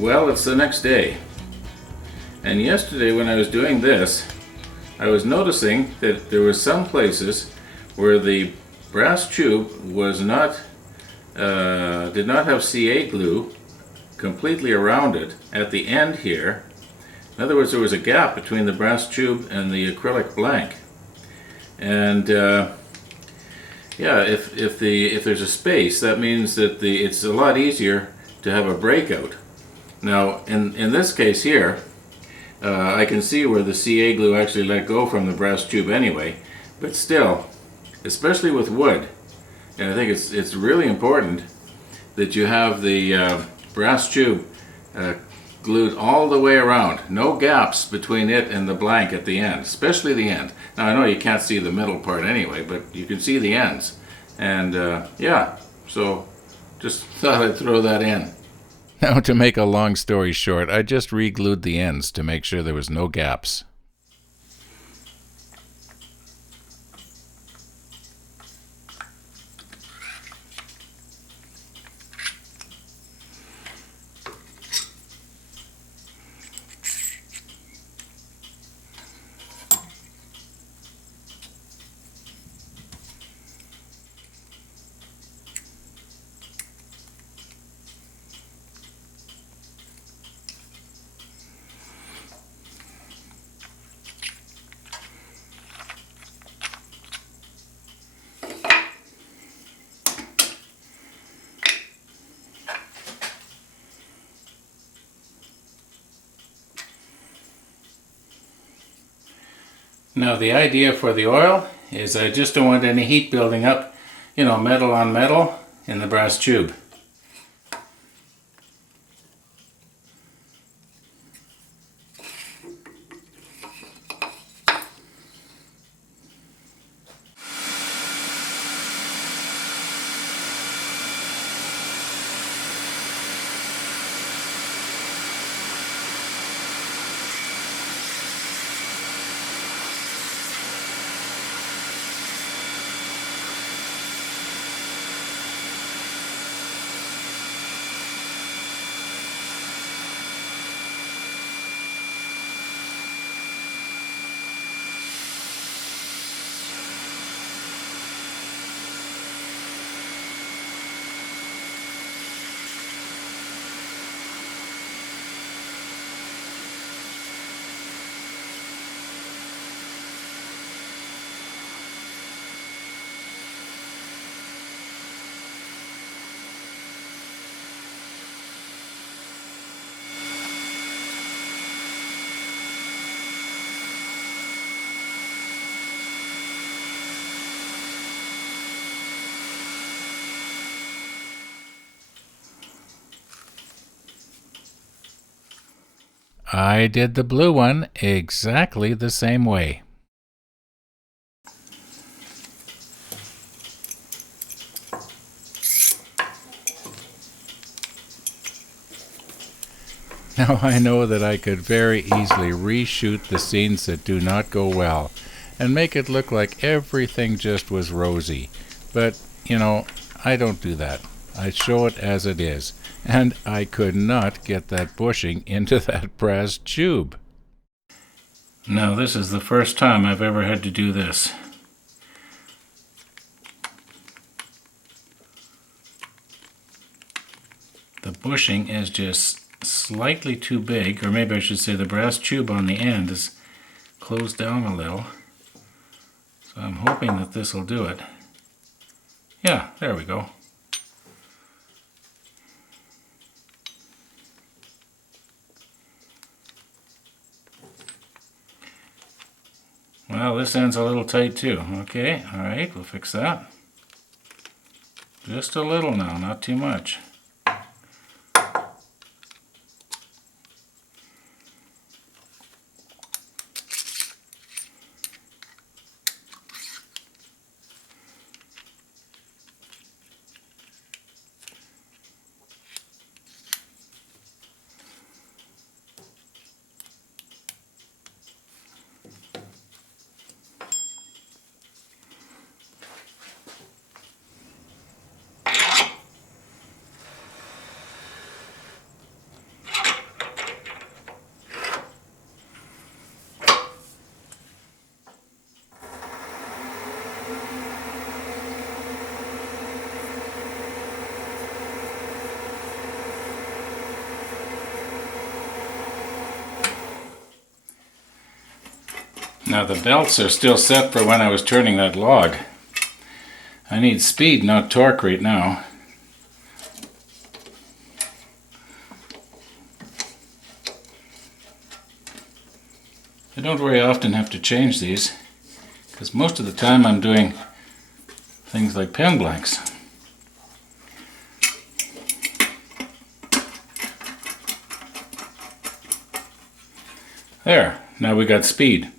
Well, it's the next day. And yesterday when I was doing this, I was noticing that there were some places where the brass tube was not, did not have CA glue completely around it at the end here. In other words, there was a gap between the brass tube and the acrylic blank. And yeah, if there's a space, that means that it's a lot easier to have a breakout. Now, in this case here, I can see where the CA glue actually let go from the brass tube anyway, but still, especially with wood, and I think it's really important that you have the brass tube glued all the way around. No gaps between it and the blank at the end, especially the end. Now I know you can't see the middle part anyway, but you can see the ends. And yeah, so just thought I'd throw that in. Now, to make a long story short, I just re-glued the ends to make sure there was no gaps. Now the idea for the oil is I just don't want any heat building up, you know, metal on metal in the brass tube. I did the blue one exactly the same way. Now I know that I could very easily reshoot the scenes that do not go well and make it look like everything just was rosy. But, you know, I don't do that. I show it as it is. And I could not get that bushing into that brass tube. Now this is the first time I've ever had to do this. The bushing is just slightly too big, or maybe I should say the brass tube on the end is closed down a little. So I'm hoping that this will do it. Yeah, there we go. Well, this end's a little tight too. Okay, alright, we'll fix that. Just a little now, not too much. Now the belts are still set for when I was turning that log. I need speed, not torque right now. I don't very often have to change these, because most of the time I'm doing things like pen blanks. There, now we got speed.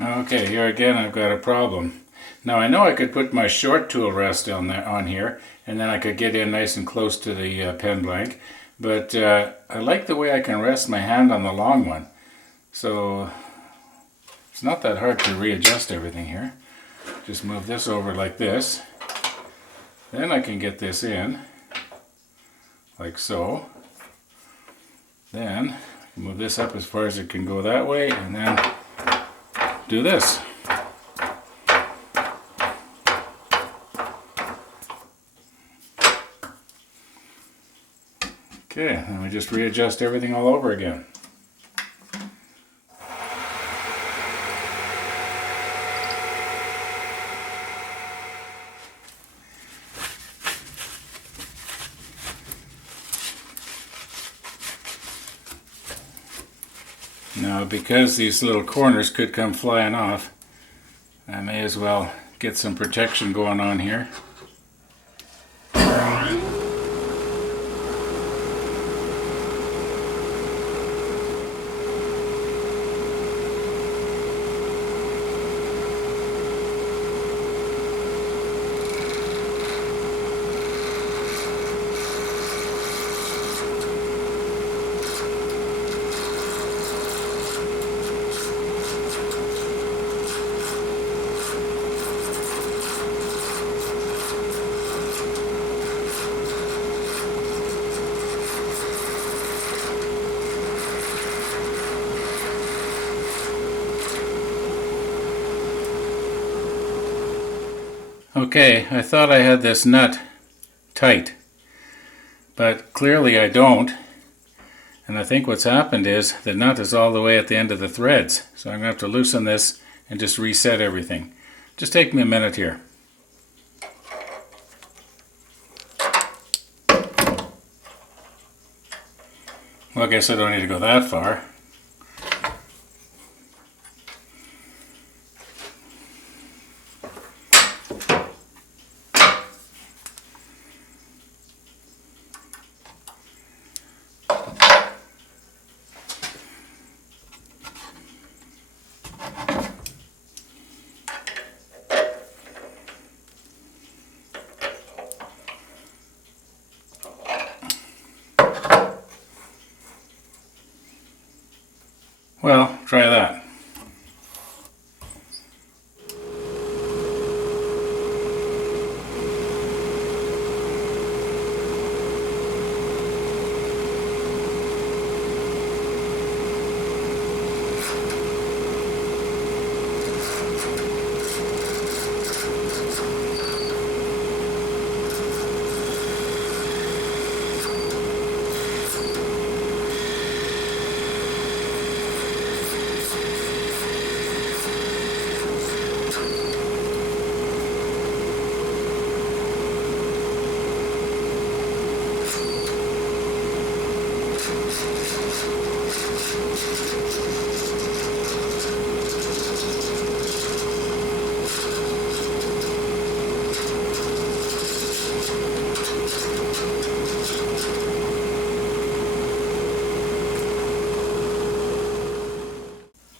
Okay, here again I've got a problem. Now I know I could put my short tool rest on here, and then I could get in nice and close to the pen blank, but I like the way I can rest my hand on the long one. So it's not that hard to readjust everything here. Just move this over like this. Then I can get this in, like so. Then move this up as far as it can go that way, and then do this. Okay, and we just readjust everything all over again. Now, because these little corners could come flying off, I may as well get some protection going on here. Okay, I thought I had this nut tight, but clearly I don't. And I think what's happened is the nut is all the way at the end of the threads. So I'm going to have to loosen this and just reset everything. Just take me a minute here. Well, I guess I don't need to go that far. Well, try that.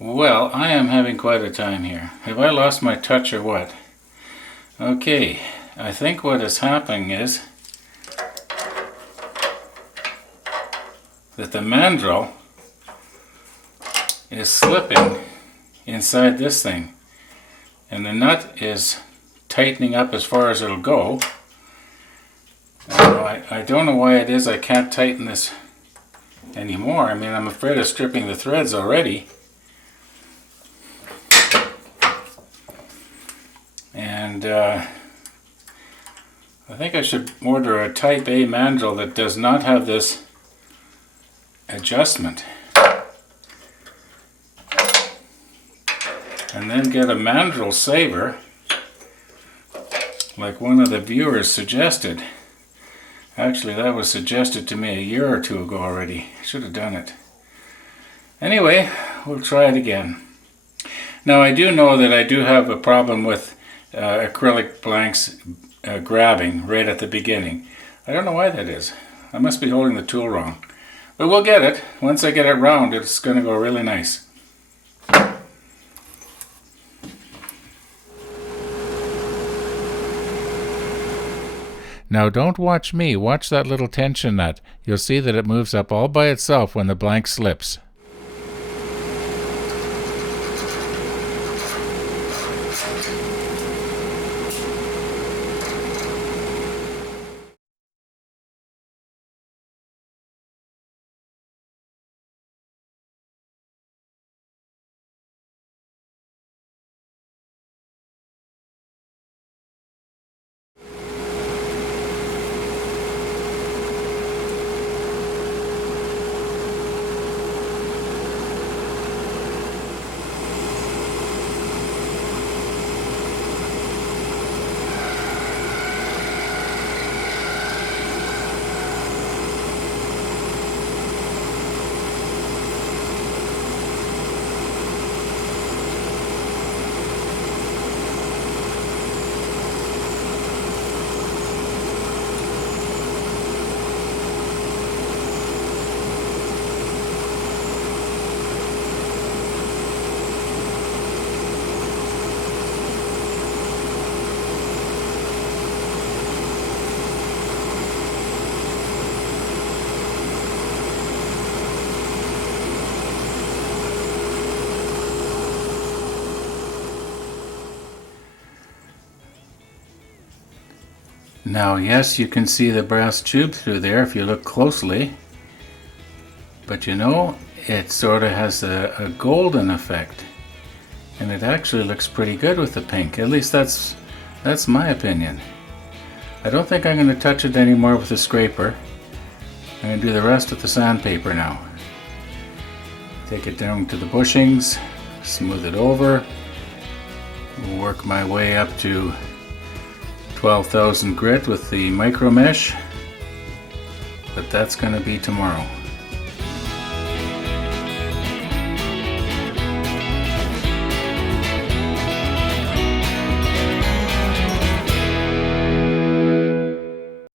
Well, I am having quite a time here. Have I lost my touch or what? Okay, I think what is happening is that the mandrel is slipping inside this thing, and the nut is tightening up as far as it'll go. I don't know why it is I can't tighten this anymore. I mean, I'm afraid of stripping the threads already. And I think I should order a type A mandrel that does not have this adjustment. And then get a mandrel saver like one of the viewers suggested. Actually, that was suggested to me a year or two ago already. Should have done it. Anyway, we'll try it again. Now I do know that I do have a problem with acrylic blanks grabbing right at the beginning. I don't know why that is. I must be holding the tool wrong. But we'll get it. Once I get it round, it's going to go really nice. Now don't watch me, watch that little tension nut. You'll see that it moves up all by itself when the blank slips. Now, yes, you can see the brass tube through there if you look closely, but you know, it sort of has a golden effect, and it actually looks pretty good with the pink. At least that's my opinion. I don't think I'm going to touch it anymore with a scraper. I'm going to do the rest with the sandpaper now. Take it down to the bushings, smooth it over, work my way up to 12,000 grit with the micro mesh, but that's going to be tomorrow.